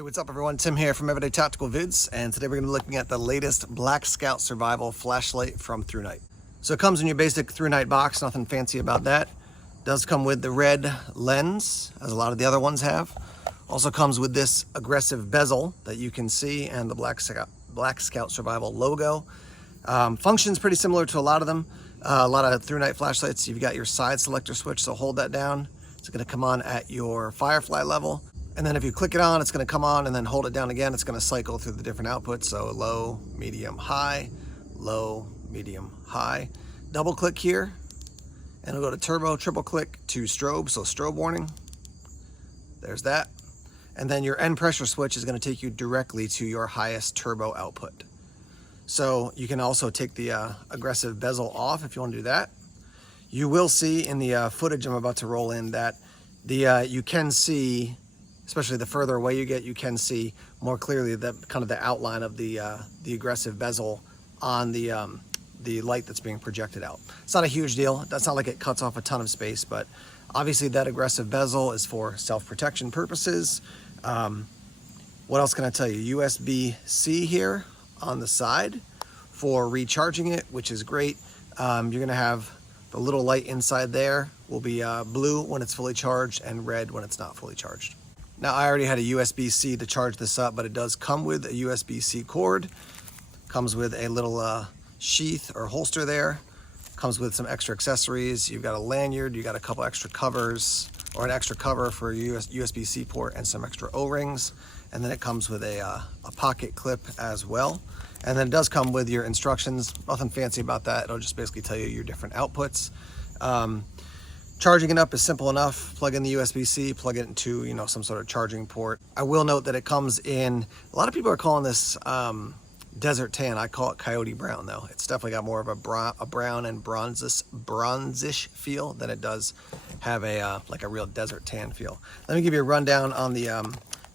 Hey, what's up everyone? Tim here from Everyday Tactical Vids, and today we're going to be looking at the latest Black Scout Survival flashlight from Thrunite. So it comes in your basic Thrunite box, nothing fancy about that. It does come with the red lens, as a lot of the other ones have. Also comes with this aggressive bezel that you can see, and the Black Scout Survival logo. Functions pretty similar to a lot of them. A lot of Thrunite flashlights, you've got your side selector switch, so hold that down. It's going to come on at your firefly level. And then if you click it on, it's going to come on, and then hold it down again. It's going to cycle through the different outputs. So low, medium, high, low, medium, high. Double click here, and it'll go to turbo. Triple click to strobe, so strobe warning. There's that. And then your end pressure switch is going to take you directly to your highest turbo output. So you can also take the aggressive bezel off if you want to do that. You will see in the footage I'm about to roll in that you can see, especially the further away you get, you can see more clearly the kind of the outline of the aggressive bezel on the light that's being projected out. It's not a huge deal. That's not like it cuts off a ton of space, but obviously that aggressive bezel is for self-protection purposes. What else can I tell you? USB-C here on the side for recharging it, which is great. You're gonna have the little light inside there will be blue when it's fully charged and red when it's not fully charged. Now, I already had a USB-C to charge this up, but it does come with a USB-C cord. Comes with a little sheath or holster there. Comes with some extra accessories. You've got a lanyard, you got a couple extra covers, or an extra cover for your USB-C port and some extra O-rings. And then it comes with a pocket clip as well. And then it does come with your instructions. Nothing fancy about that. It'll just basically tell you your different outputs. Charging it up is simple enough. Plug in the USB-C, plug it into some sort of charging port. I will note that it comes in, a lot of people are calling this desert tan. I call it coyote brown though. It's definitely got more of a brown and bronzish feel than it does have like a real desert tan feel. Let me give you a rundown on the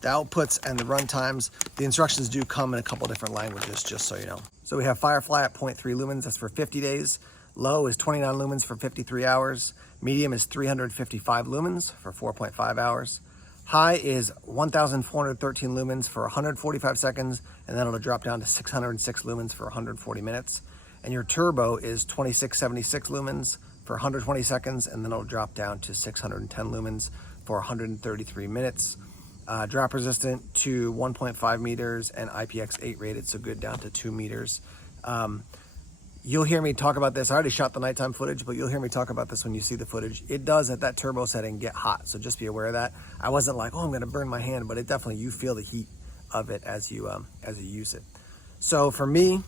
outputs and the run times. The instructions do come in a couple different languages, just so you know. So we have Firefly at 0.3 lumens, that's for 50 days. Low is 29 lumens for 53 hours. Medium is 355 lumens for 4.5 hours. High is 1,413 lumens for 145 seconds, and then it'll drop down to 606 lumens for 140 minutes. And your turbo is 2676 lumens for 120 seconds, and then it'll drop down to 610 lumens for 133 minutes. Drop resistant to 1.5 meters and IPX8 rated, so good down to 2 meters. You'll hear me talk about this. I already shot the nighttime footage, but you'll hear me talk about this when you see the footage. It does at that turbo setting get hot, so just be aware of that. I wasn't like, oh, I'm gonna burn my hand, but it definitely, you feel the heat of it as you use it. So for me,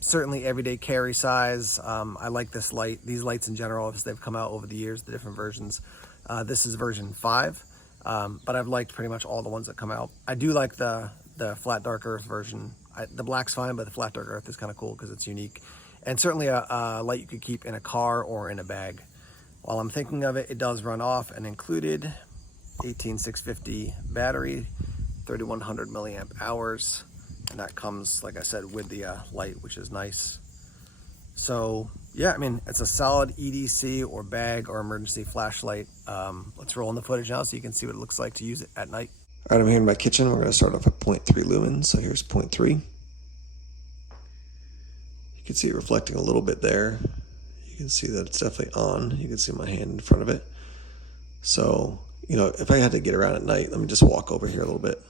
certainly everyday carry size. I like this light, these lights in general, as they've come out over the years, the different versions. This is version 5, but I've liked pretty much all the ones that come out. I do like the flat dark earth version. The black's fine, but the flat dark earth is kind of cool because it's unique. And certainly a light you could keep in a car or in a bag. While I'm thinking of it, it does run off an included 18650 battery, 3100 milliamp hours. And that comes, like I said, with the light, which is nice. So yeah, I mean, it's a solid EDC or bag or emergency flashlight. Let's roll in the footage now so you can see what it looks like to use it at night. All right, I'm here in my kitchen. We're gonna start off at 0.3 lumens. So here's 0.3. You can see it reflecting a little bit there. You can see that it's definitely on. You can see my hand in front of it. So, if I had to get around at night, let me just walk over here a little bit.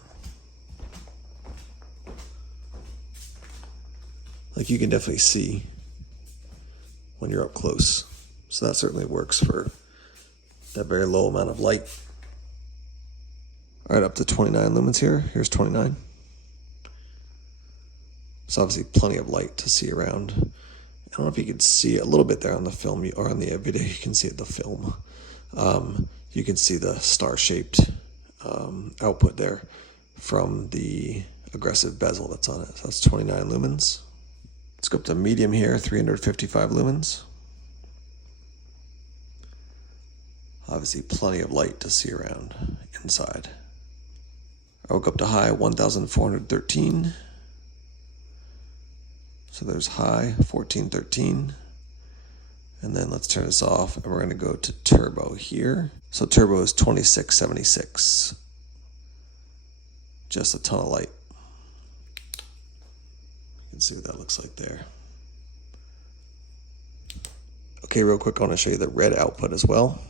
Like you can definitely see when you're up close. So that certainly works for that very low amount of light. All right, up to 29 lumens here. Here's 29. There's obviously plenty of light to see around. I don't know if you could see it a little bit there on the film or on the video. You can see it, the film. You can see the star-shaped output there from the aggressive bezel that's on it. So that's 29 lumens. Let's go up to medium here, 355 lumens. Obviously plenty of light to see around inside. I'll go up to high, 1,413. So there's high, 1413. And then let's turn this off, and we're gonna go to turbo here. So turbo is 2676. just a ton of light. You can see what that looks like there. Okay, real quick, I want to show you the red output as well.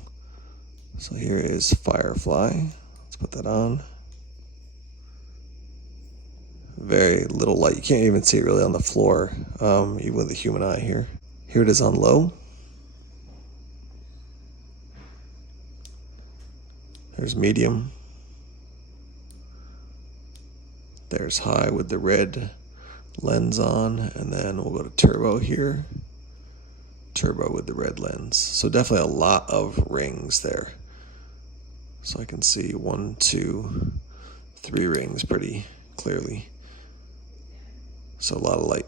So here is Firefly. Let's put that on. Very little light. You can't even see it really on the floor, even with the human eye here. Here it is on low. There's medium. There's high with the red lens on, and then we'll go to turbo here. Turbo with the red lens. So definitely a lot of rings there. So I can see 1, 2, 3 rings pretty clearly. So a lot of light,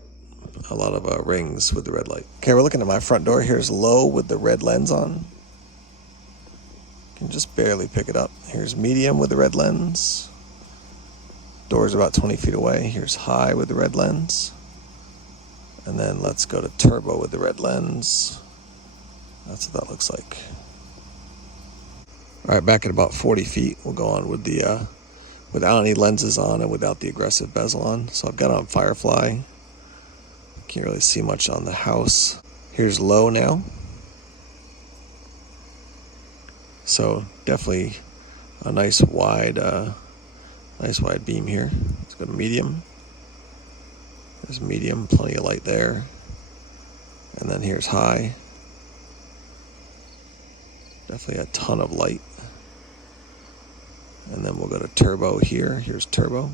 a lot of rings with the red light. Okay, we're looking at my front door. Here's low with the red lens on. Can just barely pick it up. Here's medium with the red lens. Door's about 20 feet away. Here's high with the red lens. And then let's go to turbo with the red lens. That's what that looks like. All right, back at about 40 feet, we'll go on with the without any lenses on and without the aggressive bezel on. So I've got on Firefly. Can't really see much on the house. Here's low now. So definitely a nice wide beam here. Let's go to medium. There's medium, plenty of light there. And then here's high. Definitely a ton of light. And then we'll go to turbo here. Here's turbo.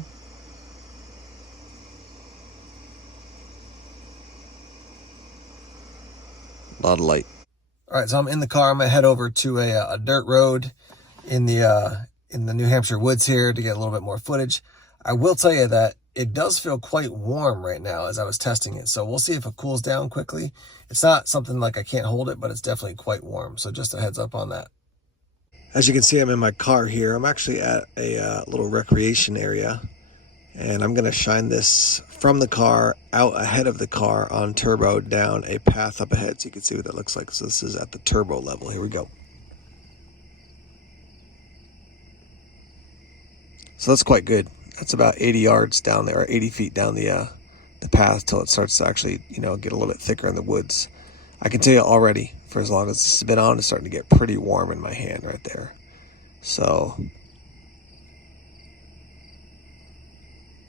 A lot of light. All right, so I'm in the car. I'm gonna head over to a dirt road in the New Hampshire woods here to get a little bit more footage. I will tell you that it does feel quite warm right now as I was testing it. So we'll see if it cools down quickly. It's not something like I can't hold it, but it's definitely quite warm. So just a heads up on that. As you can see, I'm in my car here. I'm actually at a little recreation area, and I'm gonna shine this from the car out ahead of the car on turbo down a path up ahead so you can see what that looks like. So this is at the turbo level. Here we go. So that's quite good. That's about 80 yards down there, or 80 feet down the path till it starts to actually, get a little bit thicker in the woods. I can tell you already, for as long as this has been on, it's starting to get pretty warm in my hand right there. So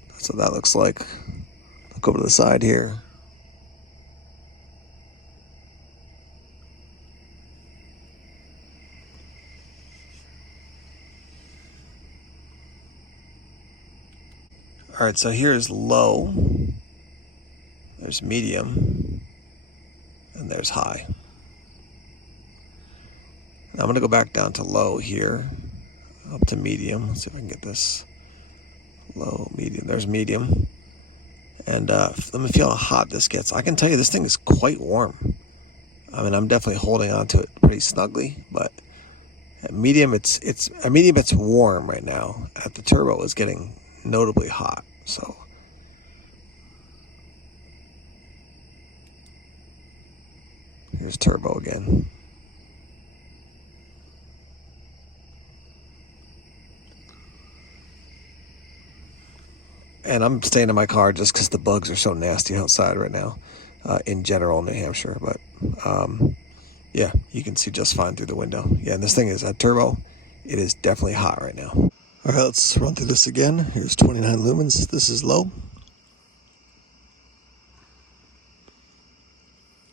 that's what that looks like. Look over to the side here. All right, so here's low, there's medium, and there's high. Now I'm gonna go back down to low here, up to medium. Let's see if I can get this. Low, medium, there's medium. And let me feel how hot this gets. I can tell you this thing is quite warm. I mean, I'm definitely holding on to it pretty snugly, but at medium, it's warm right now. At the turbo, it's getting notably hot. So here's turbo again. And I'm staying in my car just because the bugs are so nasty outside right now, in general in New Hampshire. But yeah, you can see just fine through the window. Yeah, and this thing is at turbo. It is definitely hot right now. All right, let's run through this again. Here's 29 lumens. This is low.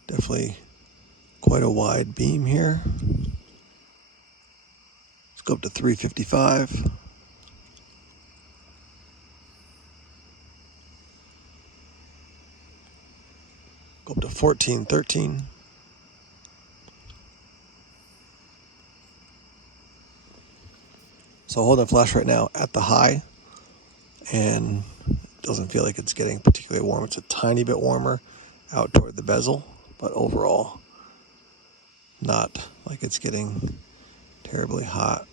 Definitely quite a wide beam here. Let's go up to 355. Go up to 1413. So holding the flash right now at the high, and it doesn't feel like it's getting particularly warm. It's a tiny bit warmer out toward the bezel, but overall not like it's getting terribly hot.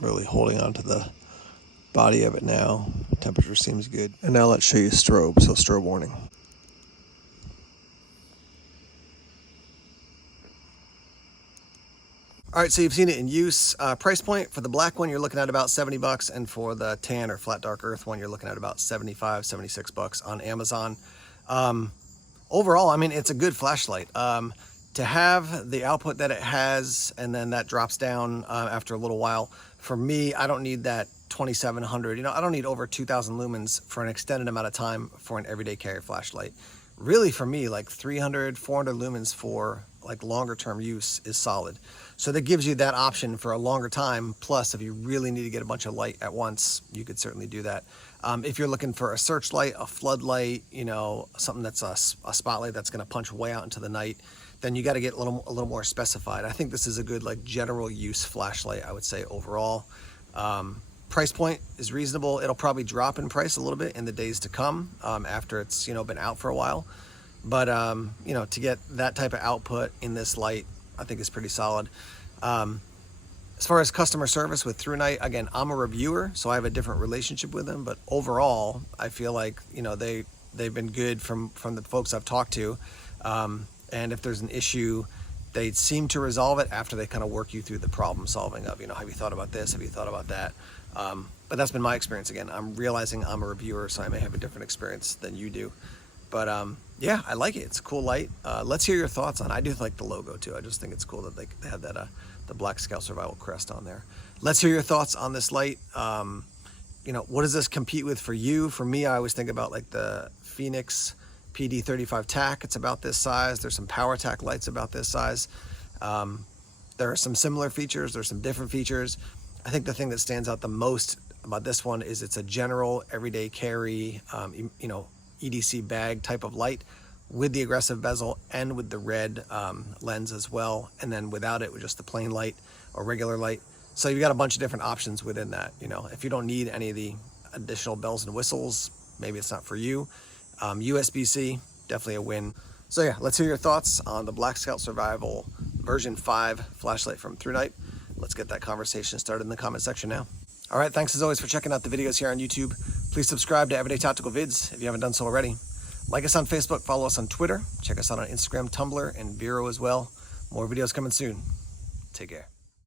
Really holding on to the body of it now. Temperature seems good. And now let's show you strobe, so strobe warning. All right, so you've seen it in use. Price point for the black one, you're looking at about $70, and for the tan or flat dark earth one, you're looking at about $75, $76 on Amazon. Overall, I mean, it's a good flashlight. To have the output that it has, and then that drops down after a little while, for me, I don't need that 2700, you know, I don't need over 2000 lumens for an extended amount of time for an everyday carry flashlight. Really, for me, like 300, 400 lumens for like longer term use is solid. So that gives you that option for a longer time. Plus, if you really need to get a bunch of light at once, you could certainly do that. If you're looking for a searchlight, a floodlight, you know, something that's a spotlight that's going to punch way out into the night, then you got to get a little more specified. I think this is a good like general use flashlight, I would say overall. Price point is reasonable. It'll probably drop in price a little bit in the days to come after it's, you know, been out for a while. But, you know, to get that type of output in this light, I think is pretty solid. As far as customer service with Thrunite, again, I'm a reviewer, so I have a different relationship with them. But overall, I feel like, you know, they've been good from the folks I've talked to. And if there's an issue, they seem to resolve it after they kind of work you through the problem solving of, you know, have you thought about this? Have you thought about that? But that's been my experience. Again, I'm realizing I'm a reviewer, so I may have a different experience than you do. But yeah, I like it. It's a cool light. Let's hear your thoughts on it. I do like the logo too. I just think it's cool that they have that the Black Scout Survival crest on there. Let's hear your thoughts on this light. You know, what does this compete with for you? For me, I always think about like the Phoenix PD35 TAC. It's about this size. There's some Power TAC lights about this size. There are some similar features. There's some different features. I think the thing that stands out the most about this one is it's a general everyday carry, you know, EDC bag type of light with the aggressive bezel and with the red lens as well. And then without it with just the plain light or regular light. So you've got a bunch of different options within that. You know, if you don't need any of the additional bells and whistles, maybe it's not for you. USB-C, definitely a win. So yeah, let's hear your thoughts on the Black Scout Survival version 5 flashlight from Thrunite. Let's get that conversation started in the comment section now. All right, thanks as always for checking out the videos here on YouTube. Please subscribe to Everyday Tactical Vids if you haven't done so already. Like us on Facebook, follow us on Twitter, check us out on Instagram, Tumblr, and Vero as well. More videos coming soon. Take care.